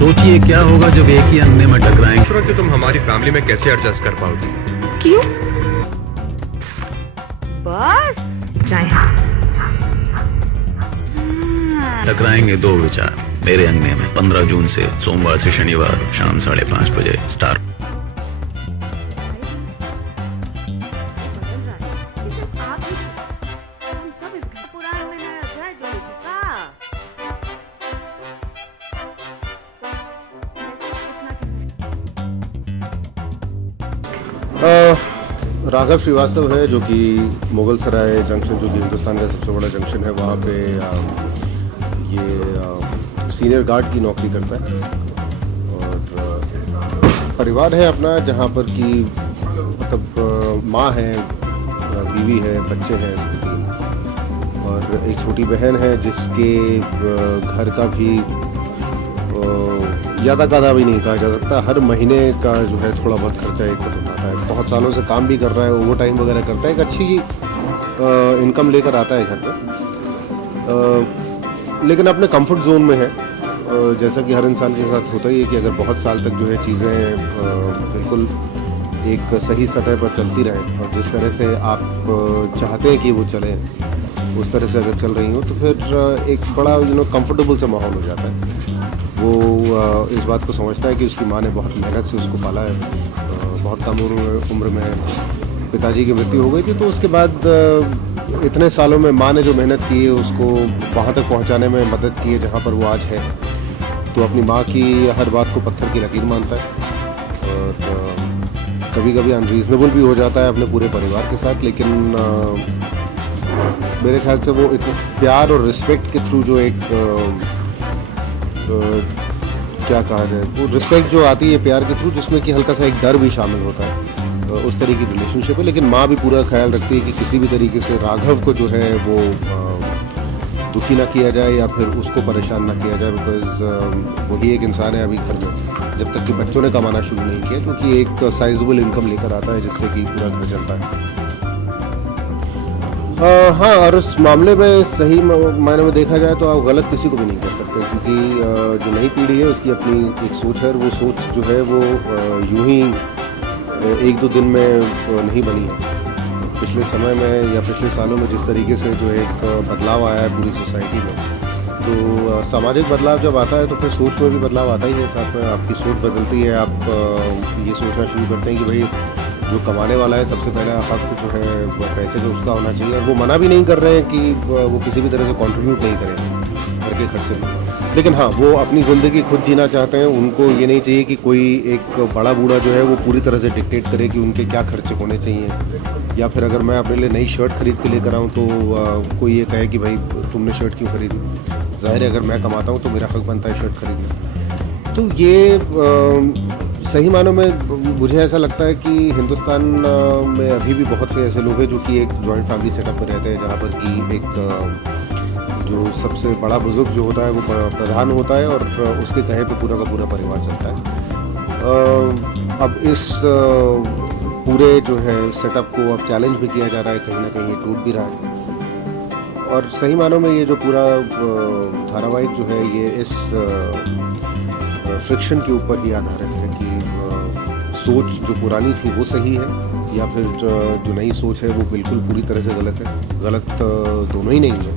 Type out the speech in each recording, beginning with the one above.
सोचिए क्या होगा जब एक ही अंगने में टकराएंगे। कि तुम हमारी फैमिली में कैसे एडजस्ट कर पाओगी? क्यों? बस चाहे टकराएंगे दो विचार मेरे अंगने में 15 जून से सोमवार से शनिवार शाम 5:30 बजे स्टार। राघव श्रीवास्तव है, जो कि मुगल सराय जंक्शन, जो कि हिंदुस्तान का सबसे बड़ा जंक्शन है, वहाँ पे ये सीनियर गार्ड की नौकरी करता है। और परिवार है अपना, जहाँ पर कि मतलब माँ है, बीवी है, बच्चे हैं इसके 3, और एक छोटी बहन है जिसके घर का भी ज़्यादा कादा भी नहीं कहा जा सकता। हर महीने का जो है थोड़ा बहुत खर्चा एक उठाता है। बहुत सालों से काम भी कर रहा है, ओवर टाइम वगैरह करता है, एक अच्छी इनकम लेकर आता है घर पर, लेकिन अपने कंफर्ट जोन में है। जैसा कि हर इंसान के साथ होता ही है कि अगर बहुत साल तक जो है चीज़ें बिल्कुल एक सही सतह पर चलती रहें और जिस तरह से आप चाहते हैं कि वो चले उस तरह से अगर चल रही हो, तो फिर एक बड़ा कंफर्टेबल सा माहौल हो जाता है। वो इस बात को समझता है कि उसकी माँ ने बहुत मेहनत से उसको पाला है। बहुत कम उम्र में पिताजी की मृत्यु हो गई थी, तो उसके बाद इतने सालों में माँ ने जो मेहनत की है उसको वहाँ तक पहुँचाने में मदद की है जहाँ पर वो आज है। तो अपनी माँ की हर बात को पत्थर की लकीर मानता है और कभी कभी अनरीजनेबल भी हो जाता है अपने पूरे परिवार के साथ, लेकिन मेरे ख्याल से वो इतने प्यार और रिस्पेक्ट के थ्रू जो एक क्या कहा जाए, वो रिस्पेक्ट जो आती है प्यार के थ्रू, जिसमें कि हल्का सा एक डर भी शामिल होता है, उस तरीके की रिलेशनशिप है। लेकिन माँ भी पूरा ख्याल रखती है कि किसी भी तरीके से राघव को जो है वो दुखी ना किया जाए या फिर उसको परेशान ना किया जाए, बिकॉज वही एक इंसान है अभी घर में, जब तक कि बच्चों ने कमाना शुरू नहीं किया, क्योंकि एक साइजेबल इनकम लेकर आता है जिससे कि पूरा घर चलता है। हाँ, और उस मामले में सही मायने में देखा जाए तो आप गलत किसी को भी नहीं कह सकते, क्योंकि जो नई पीढ़ी है उसकी अपनी एक सोच है, और वो सोच जो है वो यूं ही 1-2 दिन में नहीं बनी है। पिछले समय में या पिछले सालों में जिस तरीके से जो एक बदलाव आया है पूरी सोसाइटी में, तो सामाजिक बदलाव जब आता है तो फिर सोच में भी बदलाव आता ही है, साथ में आपकी सोच बदलती है। आप ये सोचना शुरू करते हैं कि भाई जो कमाने वाला है सबसे पहले आपको जो है पैसे तो उसका होना चाहिए। वो मना भी नहीं कर रहे हैं कि वो किसी भी तरह से कंट्रीब्यूट नहीं करें घर के खर्चे में, लेकिन हाँ, वो अपनी ज़िंदगी खुद जीना चाहते हैं। उनको ये नहीं चाहिए कि कोई एक बड़ा बूढ़ा जो है वो पूरी तरह से डिक्टेट करे कि उनके क्या खर्चे होने चाहिए, या फिर अगर मैं अपने लिए नई शर्ट खरीद के लेकर आऊँ तो कोई ये कहे कि भाई तुमने शर्ट क्यों खरीदी। ज़ाहिर है अगर मैं कमाता हूँ तो मेरा हक बनता है शर्ट खरीदना। तो ये सही मानों में मुझे ऐसा लगता है कि हिंदुस्तान में अभी भी बहुत से ऐसे लोग हैं जो कि एक जॉइंट फैमिली सेटअप में रहते हैं, जहाँ पर कि एक जो सबसे बड़ा बुजुर्ग जो होता है वो प्रधान होता है और उसके कहे पे पूरा का पूरा परिवार चलता है। अब इस पूरे जो है सेटअप को अब चैलेंज भी किया जा रहा है, कहीं ना कहीं टूट भी रहा है। और सही मानों में ये जो पूरा धारावाहिक जो है ये इस फ्रिक्शन के ऊपर ही आधारित है कि सोच जो पुरानी थी वो सही है या फिर जो नई सोच है वो बिल्कुल पूरी तरह से गलत है। गलत दोनों ही नहीं है,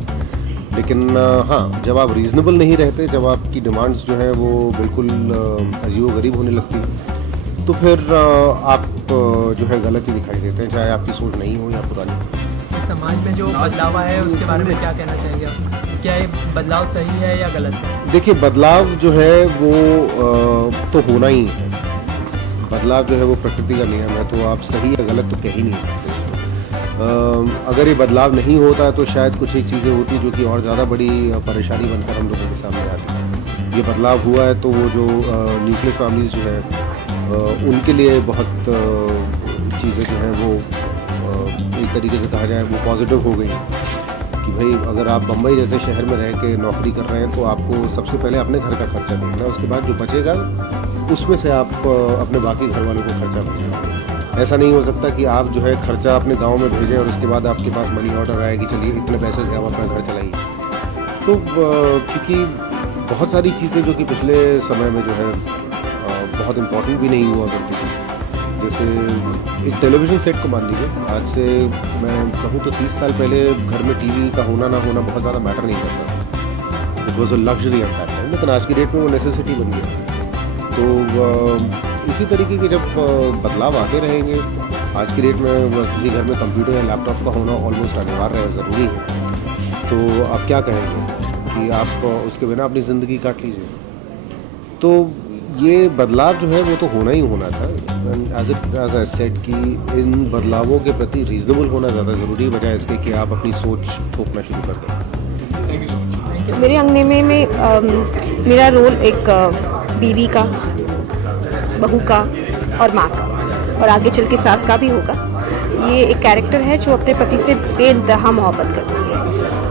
लेकिन हाँ, जब आप रीज़नेबल नहीं रहते, जब आपकी डिमांड्स जो है वो बिल्कुल अजीबोगरीब होने लगती है, तो फिर आप जो है गलत ही दिखाई देते हैं, चाहे आपकी सोच नहीं हो या पुरानी। समाज में जो बदलाव आया है उसके बारे में क्या कहना चाहेंगे आप? क्या ये बदलाव सही है या गलत है? देखिए, बदलाव जो है वो तो होना ही है। बदलाव जो है वो प्रकृति का नियम है, तो आप सही या गलत तो कह ही नहीं सकते। अगर ये बदलाव नहीं होता तो शायद कुछ एक चीज़ें होती जो कि और ज़्यादा बड़ी परेशानी बनकर हम लोगों के सामने आती। ये बदलाव हुआ है तो वो जो न्यूक्लियर फैमिलीज़ जो है उनके लिए बहुत चीज़ें जो हैं वो एक तरीके से कहा जाए वो पॉजिटिव हो गई कि भाई अगर आप बम्बई जैसे शहर में रह के नौकरी कर रहे हैं तो आपको सबसे पहले अपने घर का खर्चा देखना है, उसके बाद जो बचेगा उसमें से आप अपने बाकी घर वालों को खर्चा भेजें। ऐसा नहीं हो सकता कि आप जो है खर्चा अपने गांव में भेजें और उसके बाद आपके पास मनी ऑर्डर आए कि चलिए इतने पैसे से आप अपना घर चलाइए। तो क्योंकि बहुत सारी चीज़ें जो कि पिछले समय में जो है बहुत इम्पोर्टेंट भी नहीं हुआ करती थी, जैसे एक टेलीविज़न सेट को मान लीजिए, आज से मैं कहूँ तो 30 साल पहले घर में टीवी का होना ना होना बहुत ज़्यादा मैटर नहीं करता था। It was a luxury at that time, लेकिन आज की डेट में वो नेसेसिटी बन गया। तो इसी तरीके के जब बदलाव आते रहेंगे, आज की डेट में किसी घर में कंप्यूटर या लैपटॉप का होना ऑलमोस्ट अनिवार्य है, ज़रूरी है। तो आप क्या कहेंगे कि आप उसके बिना अपनी ज़िंदगी काट लीजिए? तो ये बदलाव जो है वो तो होना ही होना था। एज आई सेड कि इन बदलावों के प्रति रीजनेबल होना ज़्यादा ज़रूरी है, बजाय इसके कि आप अपनी सोच थोपना शुरू कर दें। मेरे अंगने में मेरा रोल एक बीवी का, बहू का और माँ का, और आगे चल के सास का भी होगा। ये एक कैरेक्टर है जो अपने पति से बेइंतहा मोहब्बत करती है,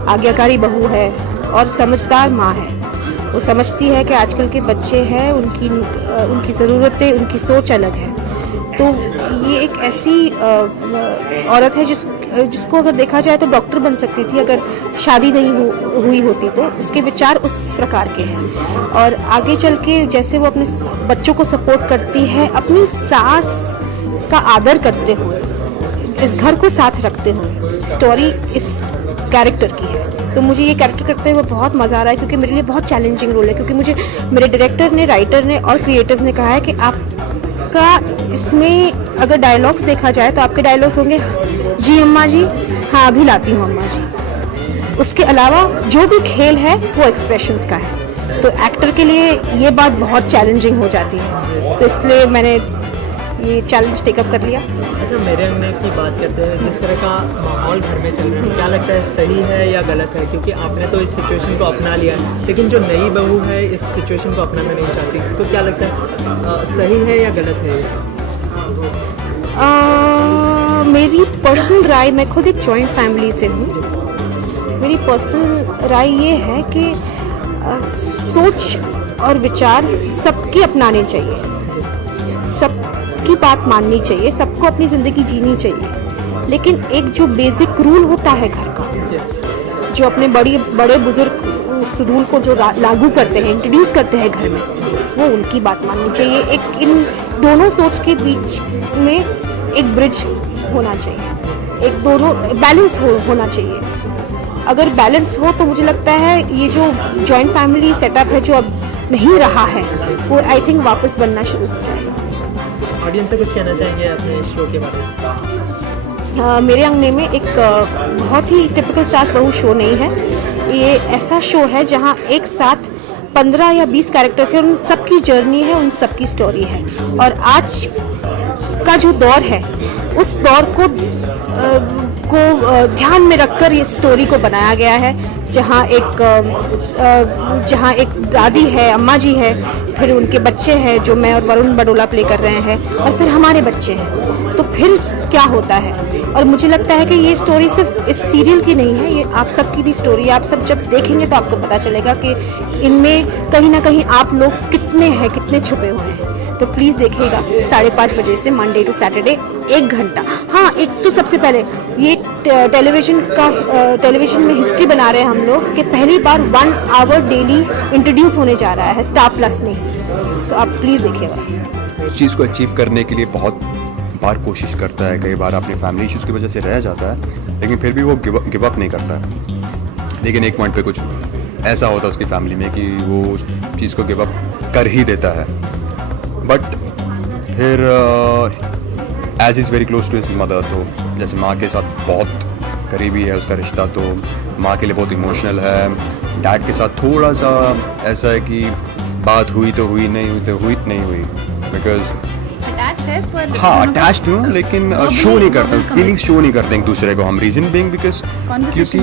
आज्ञाकारी बहू है और समझदार माँ है। वो समझती है कि आजकल के बच्चे हैं, उनकी ज़रूरतें, उनकी सोच अलग है। तो ये एक ऐसी औरत है जिसको अगर देखा जाए तो डॉक्टर बन सकती थी अगर शादी नहीं हुई होती। तो उसके विचार उस प्रकार के हैं, और आगे चल के जैसे वो अपने बच्चों को सपोर्ट करती है, अपनी सास का आदर करते हुए, इस घर को साथ रखते हुए, स्टोरी इस कैरेक्टर की है। तो मुझे ये कैरेक्टर करते हुए बहुत मज़ा आ रहा है, क्योंकि मेरे लिए बहुत चैलेंजिंग रोल है। क्योंकि मुझे मेरे डायरेक्टर ने, राइटर ने और क्रिएटिव्स ने कहा है कि आपका इसमें अगर डायलॉग्स देखा जाए तो आपके डायलॉग्स होंगे जी अम्मा जी, हाँ अभी लाती हूँ अम्मा जी। उसके अलावा जो भी खेल है वो एक्सप्रेशंस का है। तो एक्टर के लिए ये बात बहुत चैलेंजिंग हो जाती है, तो इसलिए मैंने ये चैलेंज टेकअप कर लिया। अच्छा, मेरे अंगने की बात करते हैं, जिस तरह का माहौल घर में चल रहा है, क्या लगता है सही है या गलत है? क्योंकि आपने तो इस सिचुएशन को अपना लिया है, लेकिन जो नई बहू है इस सिचुएशन को अपनाना नहीं चाहती, तो क्या लगता है सही है या गलत है? मेरी पर्सनल राय, मैं खुद एक जॉइंट फैमिली से हूँ, मेरी पर्सनल राय ये है कि सोच और विचार सबकी अपनाने चाहिए, सबकी बात माननी चाहिए, सबको अपनी ज़िंदगी जीनी चाहिए। लेकिन एक जो बेसिक रूल होता है घर का, जो अपने बड़े बुजुर्ग उस रूल को जो लागू करते हैं, इंट्रोड्यूस करते हैं घर में, वो उनकी बात माननी चाहिए। एक इन दोनों सोच के बीच में एक ब्रिज होना चाहिए, एक दोनों बैलेंस होना चाहिए। अगर बैलेंस हो तो मुझे लगता है ये जो जॉइंट फैमिली सेटअप है जो अब नहीं रहा है, वो आई थिंक वापस बनना शुरू हो जाएगा। ऑडियंस से कुछ कहना चाहेंगे अपने शो के बारे में? मेरे अंगने में एक बहुत ही टिपिकल सास बहू शो नहीं है। ये ऐसा शो है जहाँ एक साथ 15 या 20 कैरेक्टर्स हैं, उन सबकी जर्नी है, उन सबकी स्टोरी है। और आज का जो दौर है उस दौर को ध्यान में रखकर ये स्टोरी को बनाया गया है, जहाँ एक दादी है, अम्मा जी है, फिर उनके बच्चे हैं जो मैं और वरुण बडोला प्ले कर रहे हैं, और फिर हमारे बच्चे हैं। तो फिर क्या होता है? और मुझे लगता है कि ये स्टोरी सिर्फ इस सीरियल की नहीं है, ये आप सबकी भी स्टोरी है। आप सब जब देखेंगे तो आपको पता चलेगा कि इनमें कहीं ना कहीं आप लोग कितने हैं, कितने छुपे हुए हैं। तो प्लीज़ देखिएगा 5:30 बजे से मंडे टू सैटरडे 1 घंटा। हाँ, एक तो सबसे पहले ये टेलीविज़न में हिस्ट्री बना रहे हैं हम लोग कि पहली बार 1 आवर डेली इंट्रोड्यूस होने जा रहा है स्टार प्लस में। सो आप प्लीज़ देखिएगा। उस चीज़ को अचीव करने के लिए बहुत बार कोशिश करता है, कई बार अपनी फैमिली इश्यूज़ की वजह से रह जाता है, लेकिन फिर भी वो गिव अप नहीं करता है। लेकिन एक पॉइंट पे कुछ ऐसा होता है उसकी फैमिली में कि वो चीज़ को गिव अप कर ही देता है। बट फिर age is very close to his mother, तो जैसे माँ के साथ बहुत करीबी है उसका रिश्ता, तो माँ के लिए बहुत इमोशनल है। डैड के साथ थोड़ा सा ऐसा है कि बात हुई तो हुई, नहीं हुई तो हुई नहीं हुई, बिकॉज हाँ अटैच्ड हूँ, लेकिन शो नहीं करते, फीलिंग्स शो नहीं करते एक दूसरे को हम। रीज़न बीइंग बिकॉज क्योंकि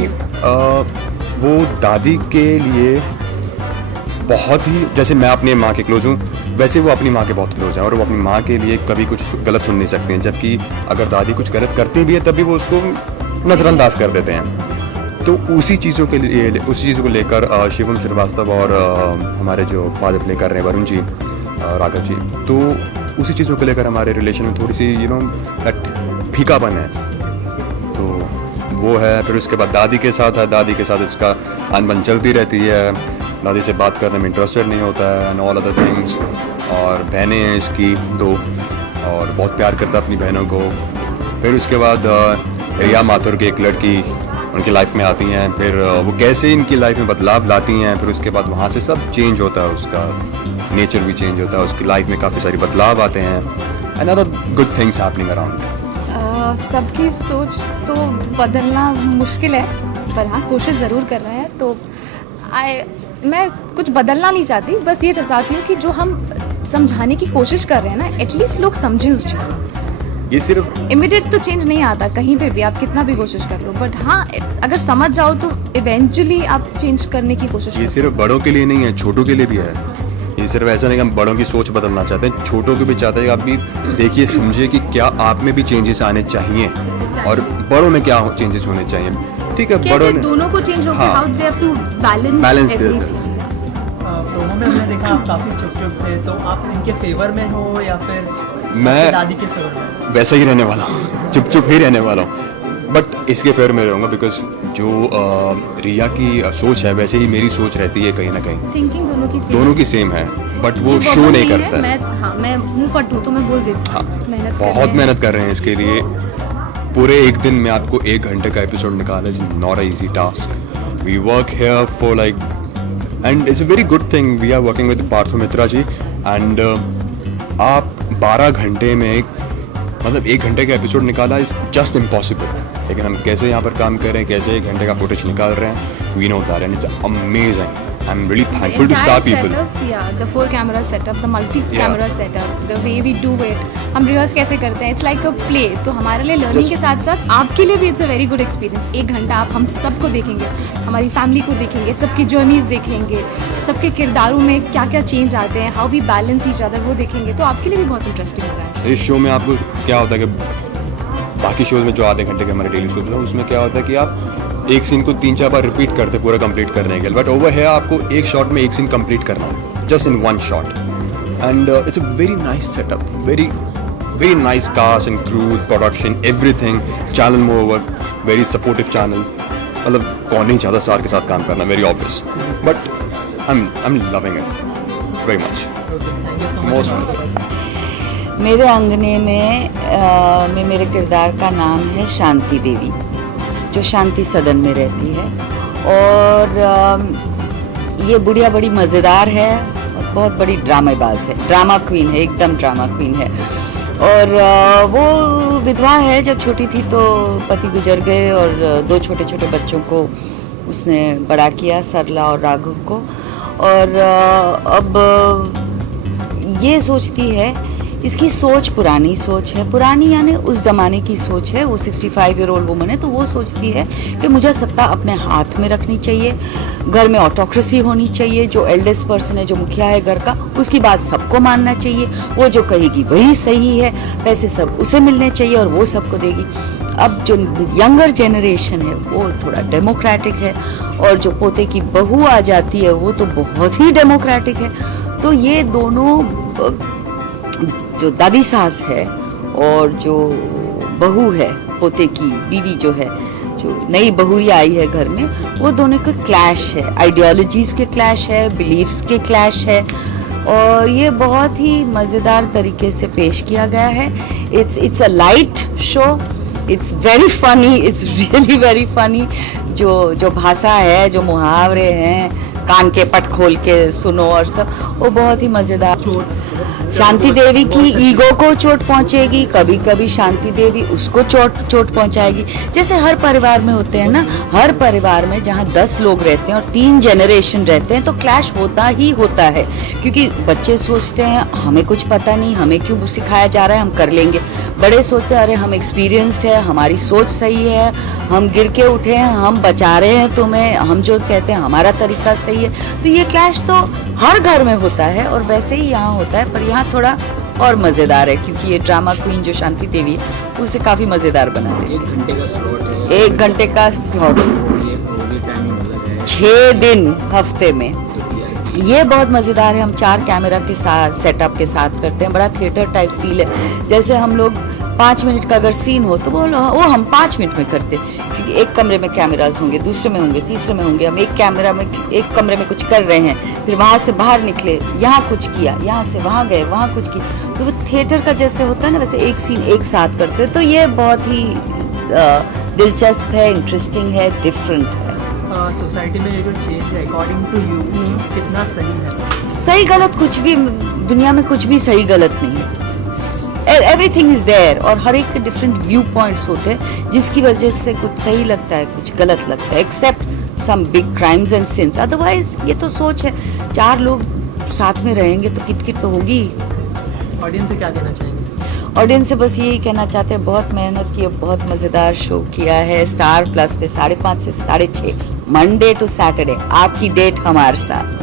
वो दादी के लिए बहुत ही, जैसे मैं अपनी माँ के क्लोज हूँ, वैसे वो अपनी माँ के बहुत क्लोज हैं, और वो अपनी माँ के लिए कभी कुछ गलत सुन नहीं सकते हैं। जबकि अगर दादी कुछ गलत करती भी है तभी वो उसको नज़रअंदाज कर देते हैं। तो उसी चीज़ों को लेकर शिवम श्रीवास्तव और हमारे जो फादर प्ले कर रहे हैं वरुण जी, राघव जी, तो उसी चीज़ों को लेकर हमारे रिलेशन में थोड़ी सी दैट फीकापन है, तो वो है। फिर उसके बाद दादी के साथ है, दादी के साथ इसका अनबन चलती रहती है, दादी से बात करने में इंटरेस्टेड नहीं होता है एंड ऑल अदर थिंग्स। और बहनें हैं इसकी 2 और बहुत प्यार करता है अपनी बहनों को। फिर उसके बाद रिया माथुर की एक लड़की उनकी लाइफ में आती हैं, फिर वो कैसे इनकी लाइफ में बदलाव लाती हैं, फिर उसके बाद वहाँ से सब चेंज होता है, उसका नेचर भी चेंज होता है, उसकी लाइफ में काफ़ी सारी बदलाव आते हैं and other good things happening around. सबकी सोच तो बदलना मुश्किल है, पर हाँ कोशिश ज़रूर कर रहे हैं। तो मैं कुछ बदलना नहीं चाहती, बस ये चाहती हूँ कि जो हम समझाने की कोशिश कर रहे हैं ना, एटलीस्ट लोग समझें उस चीज़ को। ये सिर्फ इमीडिएट तो चेंज नहीं आता कहीं पे भी, आप कितना भी कोशिश कर लो, बट हाँ अगर समझ जाओ तो इवेंचुअली आप चेंज करने की कोशिश ये करो। सिर्फ बड़ों के लिए नहीं है, छोटों के लिए भी है। ये सिर्फ ऐसा नहीं कि हम बड़ों की सोच बदलना चाहते हैं, छोटों को भी चाहते हैं कि आप भी देखिए समझिए कि क्या आप में भी चेंजेस आने चाहिए और बड़ों में क्या चेंजेस होने चाहिए। ठीक है, बड़ों ने दोनों को चेंज होकर how they have to balance promo में हमने देखा आप काफ़ी चुप थे, तो आप इनके फेवर में हो या फिर मैं दादी के फेवर में? वैसा ही रहने वाला हूँ, चुप ही रहने वाला हूँ, बट इसके फेवर में रहूँगा बिकॉज जो रिया की सोच है वैसे ही मेरी सोच रहती है कहीं ना कहीं। थिंकिंग दोनों की सेम है, बट वो शो नहीं करता है। मैं मुंह फट हूँ तो मैं बोल देती हाँ, हूँ। बहुत मेहनत कर रहे हैं इसके लिए। पूरे एक दिन में आपको 1 घंटे का एपिसोड निकालना is not a easy task. We work here for like and it's a very good thing. We are working with Partho Mitra ji and आप 12 घंटे में मतलब 1 घंटे का एपिसोड निकालना इज जस्ट इम्पॉसिबल, लेकिन हम कैसे यहाँ पर काम कर रहे हैं, कैसे 1 घंटे का फुटेज निकाल रहे हैं, we know that and it's amazing. I'm really thankful to Star people. The 4 camera setup, the multi camera setup, the way we do it. हम रिहर्स कैसे करते हैं, इट्स लाइक अ प्ले। तो हमारे लिए लर्निंग के साथ साथ आपके लिए भी it's a very good experience. 1 घंटा आप हम सबको देखेंगे, हमारी फैमिली को देखेंगे, सबकी जर्नीज देखेंगे, सबके किरदारों में क्या क्या चेंज आते हैं, how we balance each other, वो देखेंगे। तो आपके लिए भी बहुत इंटरेस्टिंग होगा। इस शो में आपको क्या होता है कि बाकी शोज में जो आधे घंटे के हमारे डेली शोज हैं उसमें क्या होता है कि आप एक सीन को 3-4 बार रिपीट करते पूरा कंप्लीट करने के लिए, बट ओवर है आपको एक शॉट में एक सीन कंप्लीट करना है, just in 1 shot and it's a very nice setup, very nice cast and crew, production, everything. Channel more very supportive channel, मतलब कौन नहीं चाहता स्टार के साथ काम करना, very obvious, but I am loving it very much most. मेरे अंगने में मेरे किरदार का नाम है शांति देवी, जो शांति सदन में रहती है। और ये बुढ़िया बड़ी मज़ेदार है और बहुत बड़ी ड्रामेबाज है, ड्रामा क्वीन है, एकदम ड्रामा क्वीन है। और वो विधवा है, जब छोटी थी तो पति गुजर गए और 2 छोटे छोटे बच्चों को उसने बड़ा किया, सरला और राघव को। और अब ये सोचती है, इसकी सोच पुरानी सोच है, पुरानी यानी उस ज़माने की सोच है। वो 65 ईयर ओल्ड वुमन है, तो वो सोचती है कि मुझे सत्ता अपने हाथ में रखनी चाहिए, घर में ऑटोक्रेसी होनी चाहिए, जो एल्डेस्ट पर्सन है, जो मुखिया है घर का, उसकी बात सबको मानना चाहिए, वो जो कहेगी वही सही है, पैसे सब उसे मिलने चाहिए और वो सबको देगी। अब जो यंगर जनरेशन है वो थोड़ा डेमोक्रेटिक है, और जो पोते की बहू आ जाती है वो तो बहुत ही डेमोक्रेटिक है। तो ये दोनों, जो दादी सास है और जो बहू है, पोते की बीवी जो है, जो नई बहुरिया आई है घर में, वो दोनों का क्लैश है, आइडियोलॉजीज़ के क्लैश है, बिलीफ्स के क्लैश है। और ये बहुत ही मज़ेदार तरीके से पेश किया गया है। It's a light show, it's very funny, it's really very funny. जो भाषा है, जो मुहावरे हैं, कान के पट खोल के सुनो और सब, वो बहुत ही मज़ेदार। शांति देवी की ईगो को चोट पहुंचेगी, कभी कभी शांति देवी उसको चोट पहुंचाएगी। जैसे हर परिवार में होते हैं ना, हर परिवार में जहाँ 10 लोग रहते हैं और 3 जनरेशन रहते हैं तो क्लैश होता ही होता है, क्योंकि बच्चे सोचते हैं हमें कुछ पता नहीं, हमें क्यों सिखाया जा रहा है, हम कर लेंगे। बड़े सोचते हैं अरे हम एक्सपीरियंस्ड है, हमारी सोच सही है, हम गिर के उठे हैं, हम बचा रहे हैं तुम्हें, हम जो कहते हैं हमारा तरीका सही है। तो ये क्लैश तो हर घर में होता है और वैसे ही यहाँ होता है, पर यहाँ थोड़ा और मज़ेदार है क्योंकि ये ड्रामा क्वीन जो शांति देवी है उसे काफ़ी मज़ेदार बना देती है। 1 घंटे का स्लॉट है, 1 घंटे का स्लॉट, ये टाइमिंग अलग है, 6 दिन हफ्ते में। ये बहुत मज़ेदार है। हम 4 कैमरा के साथ सेटअप के साथ करते हैं, बड़ा थिएटर टाइप फील है। जैसे हम लोग 5 मिनट का अगर सीन हो तो वो हम 5 मिनट में करते, क्योंकि एक कमरे में कैमराज होंगे, दूसरे में होंगे, तीसरे में होंगे। हम एक कमरे में कुछ कर रहे हैं, फिर वहाँ से बाहर निकले, यहाँ कुछ किया, यहाँ से वहाँ गए, वहाँ कुछ किया। तो वो थिएटर का जैसे होता है ना, वैसे एक सीन एक साथ करते हैं। तो ये बहुत ही दिलचस्प है, इंटरेस्टिंग है, डिफरेंट है। सोसाइटी में ये जो चेंज है अकॉर्डिंग टू यू कितना सही है? सही गलत कुछ भी, दुनिया में कुछ भी सही गलत नहीं है। एवरीथिंग इज देयर, और हर एक के डिफरेंट व्यू पॉइंट्स होते हैं, जिसकी वजह से कुछ सही लगता है, कुछ गलत लगता है, except some big crimes and sins. Otherwise ये तो सोच है। 4 लोग साथ में रहेंगे तो किटकिट तो होगी। ऑडियंस से क्या कहना चाहेंगे? ऑडियंस से बस यही कहना चाहते हैं, बहुत मेहनत की है, बहुत मज़ेदार शो किया है। स्टार प्लस पे 5:30 से 6:30 मंडे टू सैटरडे आपकी डेट हमारे साथ।